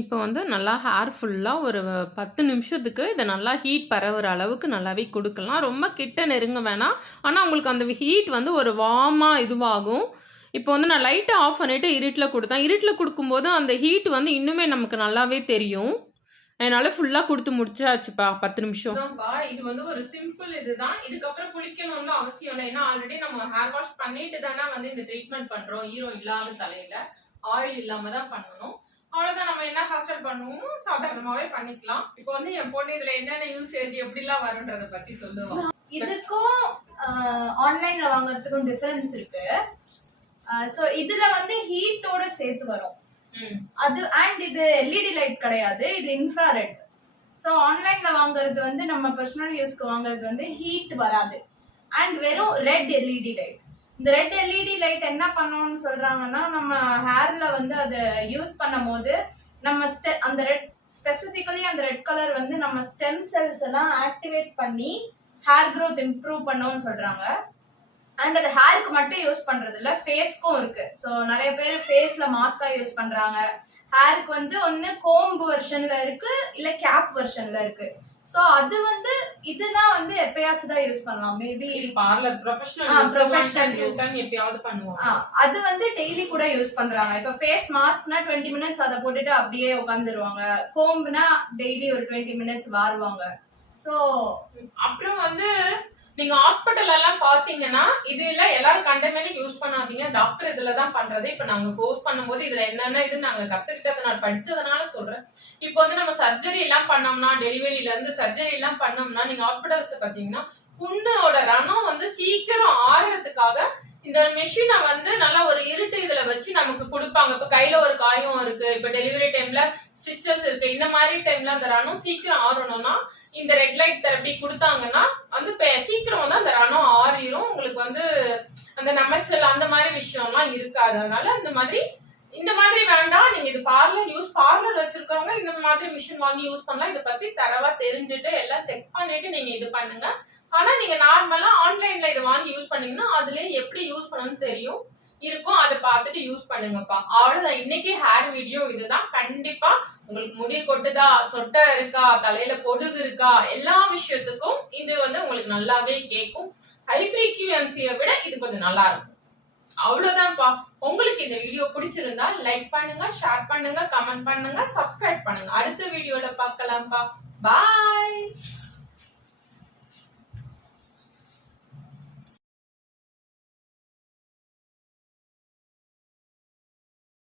இப்போ வந்து நல்லா ஹேர் ஃபுல்லாக ஒரு 10 நிமிஷத்துக்கு இதை நல்லா ஹீட் பரவுற அளவுக்கு நல்லாவே கொடுக்கலாம். ரொம்ப கிட்ட நெருங்க வேணாம். ஆனால் உங்களுக்கு அந்த ஹீட் வந்து ஒரு வார்மாக இதுவாகும். இப்போ வந்து நான் லைட்டை ஆஃப் பண்ணிவிட்டு இருட்டில் கொடுத்தேன். இருட்டில் கொடுக்கும்போது அந்த ஹீட் வந்து இன்னுமே நமக்கு நல்லாவே தெரியும். அதனால ஃபுல்லாக கொடுத்து முடிச்சாச்சுப்பா 10 நிமிஷம். இது வந்து ஒரு சிம்பிள் இதுதான். இதுக்கப்புறம் குளிக்கணும்னு அவசியம் இல்லை. ஏன்னா ஆல்ரெடி நம்ம ஹேர் வாஷ் பண்ணிட்டு தானே வந்து இந்த ட்ரீட்மெண்ட் பண்ணுறோம். ஈரம் இல்லாத தலையில ஆயில் இல்லாமல் தான் பண்ணணும். அவ்வளவுதான். நம்ம என்ன ஹேர்ஸ்டைல் பண்ணுவோமோ சாதாரணமாவே பண்ணிக்கலாம். இப்போ வந்து என் பொண்ணு இதுல என்னென்ன யூசேஜ் எப்படிலாம் வரும்ன்றத பத்தி சொல்லுவாங்க. இதுக்கும் ஆன்லைன்ல வாங்குறதுக்கும் டிஃபரன்ஸ் இருக்கு. சோ இதுல வந்து ஹீட்டோட சேர்த்து வரும். அது அண்ட் இது எல்இடி லைட் கிடையாது, இது இன்ஃப்ராரெட். சோ ஆன்லைன்ல வாங்குறது வந்து நம்ம பர்சனல் யூஸ்க்கு வாங்குறது வந்து ஹீட் வராது அண்ட் வெறும் ரெட் எல்இடி லைட். இந்த ரெட் எல்இடி லைட் என்ன பண்ணணும்னு சொல்றாங்கன்னா, நம்ம ஹேர்ல வந்து அதை யூஸ் பண்ணும் போது நம்ம அந்த ரெட் ஸ்பெசிஃபிக்கலி அந்த ரெட் கலர் வந்து நம்ம ஸ்டெம் செல்ஸ் எல்லாம் ஆக்டிவேட் பண்ணி ஹேர் க்ரோத் இம்ப்ரூவ் பண்ணணும்னு சொல்றாங்க. அண்ட் அது ஹேருக்கு மட்டும் யூஸ் பண்றது இல்ல, ஃபேஸ்க்கும் இருக்கு. ஸோ நிறைய பேர் ஃபேஸ்ல மாஸ்கா யூஸ் பண்றாங்க. ஹேருக்கு வந்து ஒன்னு கோம்பு வெர்ஷன்ல இருக்கு, இல்ல கேப் வெர்ஷன்ல இருக்கு. சோ அது வந்து இதெல்லாம் வந்து எப்பயாச்சும் தான் யூஸ் பண்ணலாம். மேபி பார்லர் ப்ரொஃபஷனல் யூஸ் எப்பயாவது பண்ணுவாங்க. அது வந்து டெய்லி கூட யூஸ் பண்றாங்க. இப்ப ஃபேஸ் மாஸ்க்னா 20 மினிட்ஸ் அதை போட்டுட்டு அப்படியே உட்காந்துருவாங்க. கோம்புனா டெய்லி ஒரு 20 மினிட்ஸ் வாருவாங்க. சோ அப்புறம் வந்து நீங்க ஹாஸ்பிட்டல் எல்லாம் பாத்தீங்கன்னா இதுல எல்லாரும் கண்டமேனி யூஸ் பண்ணாதீங்க. டாக்டர் இதுலதான் பண்றது. இப்ப நாங்க கோர்ஸ் பண்ணும்போது இதுல என்னென்ன இது நாங்க கத்துக்கிட்டதுனால படிச்சதுனால சொல்றேன். இப்போ வந்து நம்ம சர்ஜரி எல்லாம் பண்ணோம்னா, டெலிவரியில இருந்து சர்ஜரி எல்லாம் பண்ணோம்னா, நீங்க ஹாஸ்பிட்டல்ஸ் பாத்தீங்கன்னா புண்ணோட ரணம் வந்து சீக்கிரம் ஆறுறதுக்காக இந்த மெஷினை வந்து நல்லா ஒரு இருட்டு இதுல வச்சு நமக்கு கொடுப்பாங்க. இப்ப கையில ஒரு காயம் இருக்கு, இப்ப டெலிவரி டைம்ல ஸ்டிச்சஸ் இருக்கு, இந்த மாதிரி டைம்ல அந்த ரணம் சீக்கிரம் ஆறணும்னா இந்த ரெட் லைட் தெரப்பி கொடுத்தாங்கன்னா வந்து சீக்கிரம் வந்து அந்த ரணம் ஆறிடும். உங்களுக்கு வந்து அந்த நமச்சல் அந்த மாதிரி விஷயம்லாம் இருக்காது. அதனால இந்த மாதிரி வேண்டாம். நீங்க இது பார்லர் வச்சிருக்கவங்க இந்த மாதிரி மிஷின் வாங்கி யூஸ் பண்ணலாம். இதை பத்தி தரவா தெரிஞ்சுட்டு எல்லாம் செக் பண்ணிட்டு நீங்க இது பண்ணுங்க. ஆனா நீங்க நார்மலா ஆன்லைன்ல இதை வாங்கி யூஸ் பண்ணீங்கன்னா அதுலயே எப்படி யூஸ் பண்ணணும்னு தெரியும் இருக்கும். அதை பார்த்துட்டு யூஸ் பண்ணுங்கப்பா. அவ்வளவுதான். இன்னைக்கு ஹேர் வீடியோ இதுதான். கண்டிப்பா உங்களுக்கு முடி கொட்டுதா, சொட்டை இருக்கா, தலையில பொடுகு இருக்கா, எல்லா விஷயத்துக்கும் இது வந்து உங்களுக்கு நல்லாவே கேட்கும். ஹை ஃப்ரீக்வன்சியை விட இது கொஞ்சம் நல்லா இருக்கும். அவ்வளவுதான்ப்பா. உங்களுக்கு இந்த வீடியோ பிடிச்சிருந்தா லைக் பண்ணுங்க, ஷேர் பண்ணுங்க, கமெண்ட் பண்ணுங்க, சப்ஸ்கிரைப் பண்ணுங்க. அடுத்த வீடியோல பார்க்கலாம்ப்பா. பாய்.